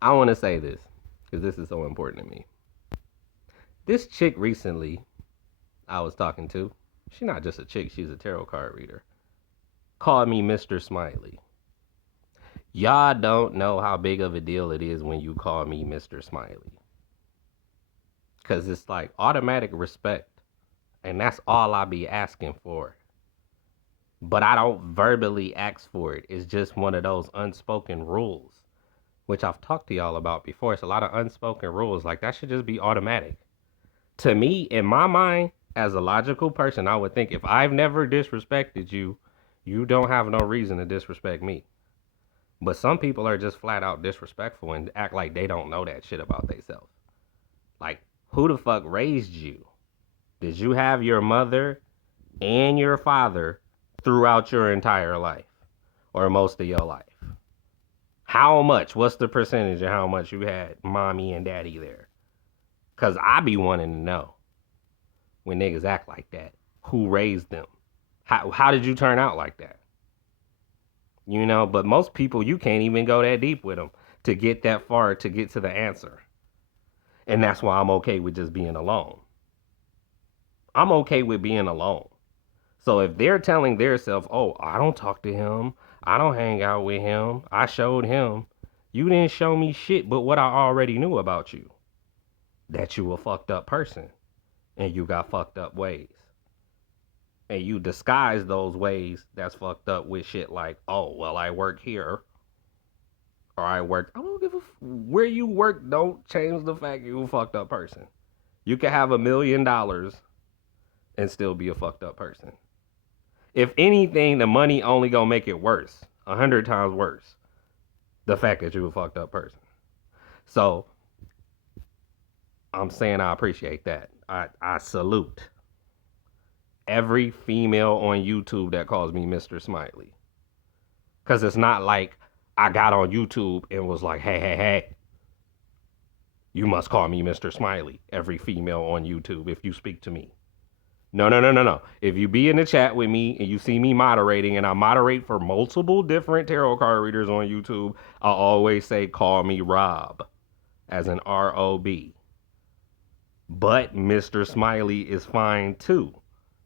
I want to say this because this is so important to me. This chick recently I was talking to, she's not just a chick, she's a tarot card reader, called me Mister Smiley. Y'all don't know how big of a deal it is when you call me Mister Smiley. Because it's like automatic respect. And that's all I be asking for. But I don't verbally ask for it. It's just one of those unspoken rules, which I've talked to y'all about before. It's a lot of unspoken rules. Like, that should just be automatic. To me, in my mind, as a logical person, I would think if I've never disrespected you, you don't have no reason to disrespect me. But some people are just flat out disrespectful and act like they don't know that shit about themselves. Like, who the fuck raised you? Did you have your mother and your father throughout your entire life or most of your life? How much? What's the percentage of how much you had mommy and daddy there? Because I be wanting to know when niggas act like that. Who raised them? How did you turn out like that? You know, but most people, you can't even go that deep with them to get that far to get to the answer. And that's why I'm okay with just being alone. I'm okay with being alone. So if they're telling themselves, oh, I don't talk to him, I don't hang out with him, I showed him, you didn't show me shit but what I already knew about you. That you a fucked up person and you got fucked up ways. And you disguise those ways that's fucked up with shit like, oh, well, I work here. Or I don't give a where you work don't change the fact you a fucked up person. You can have $1 million and still be a fucked up person. If anything, the money only gonna make it worse, 100 times worse. The fact that you a fucked up person. So I'm saying I appreciate that. I salute every female on YouTube that calls me Mister Smiley. Cause it's not like I got on YouTube and was like, hey, you must call me Mister Smiley. Every female on YouTube if you speak to me. No. If you be in the chat with me and you see me moderating, and I moderate for multiple different tarot card readers on YouTube, I always say, call me Rob, as in ROB. But Mr. Smiley is fine too.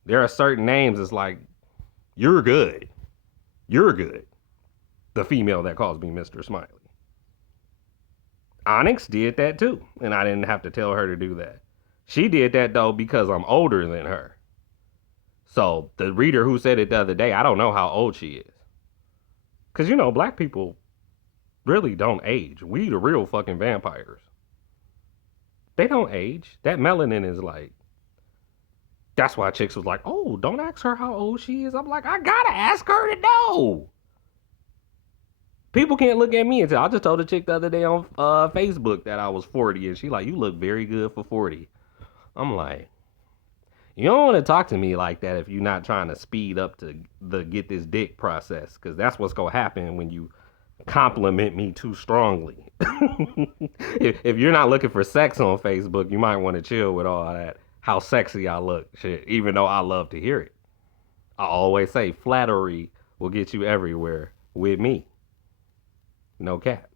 There are certain names, it's like, you're good. You're good. The female that calls me Mr. Smiley. Onyx did that too, and I didn't have to tell her to do that. She did that though because I'm older than her. So the reader who said it the other day, I don't know how old she is. Because, you know, black people really don't age. We the real fucking vampires. They don't age. That melanin is like, that's why chicks was like, oh, don't ask her how old she is. I'm like, I gotta ask her to know. People can't look at me and tell. I just told a chick the other day on Facebook that I was 40, and she like, you look very good for 40. I'm like, you don't want to talk to me like that if you're not trying to speed up to the get this dick process, because that's what's going to happen when you compliment me too strongly. if you're not looking for sex on Facebook, you might want to chill with all that. How sexy I look, shit, even though I love to hear it. I always say flattery will get you everywhere with me. No cap.